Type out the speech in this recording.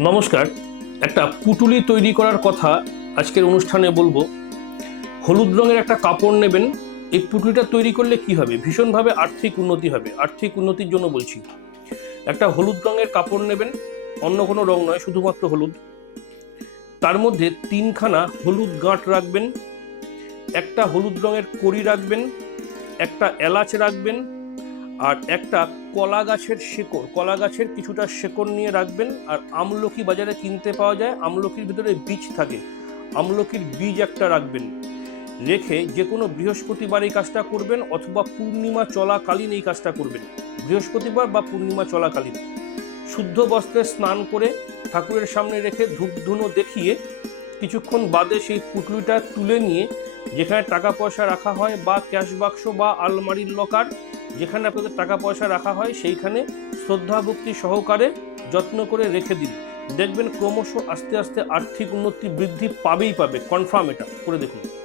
নমস্কার। একটা পুটুলি তৈরি করার কথা আজকের অনুষ্ঠানে বলবো। হলুদ রঙের একটা কাপড় নেবেন। এই পুটুলিটা তৈরি করলে কি হবে? ভীষণভাবে আর্থিক উন্নতি হবে। আর্থিক উন্নতির জন্য বলছি। একটা হলুদ রঙের কাপড় নেবেন, অন্য কোনো রং নয়, শুধুমাত্র হলুদ। তার মধ্যে 3খানা হলুদ গাঁট রাখবেন, একটা হলুদ রঙের কড়ি রাখবেন, একটা এলাচ রাখবেন, আর একটা কলা গাছের শেকড়, কলা গাছের কিছুটা শেকড় নিয়ে রাখবেন। আর আমলকি বাজারে কিনতে পাওয়া যায়, আমলকির ভিতরে বীজ থাকে, আমলকির বীজ একটা রাখবেন। রেখে যে কোনো বৃহস্পতিবার এই কাজটা করবেন, অথবা পূর্ণিমা চলাকালীন এই কাজটা করবেন। বৃহস্পতিবার বা পূর্ণিমা চলাকালীন শুদ্ধ বস্ত্রে স্নান করে ঠাকুরের সামনে রেখে ধূপ ধুনো দেখিয়ে কিছুক্ষণ বাদে সেই পুটলিটা তুলে নিয়ে যেখানে টাকা পয়সা রাখা হয়, বা ক্যাশ বাক্স বা আলমারির লকার, যেখানে আপনাদের টাকা পয়সা রাখা হয়, সেইখানে শ্রদ্ধা ভক্তি সহকারে যত্ন করে রেখে দিন। দেখবেন ক্রমশ আস্তে আস্তে আর্থিক উন্নতি বৃদ্ধি পাবেই পাবে, কনফার্ম। এটা করে দেখুন।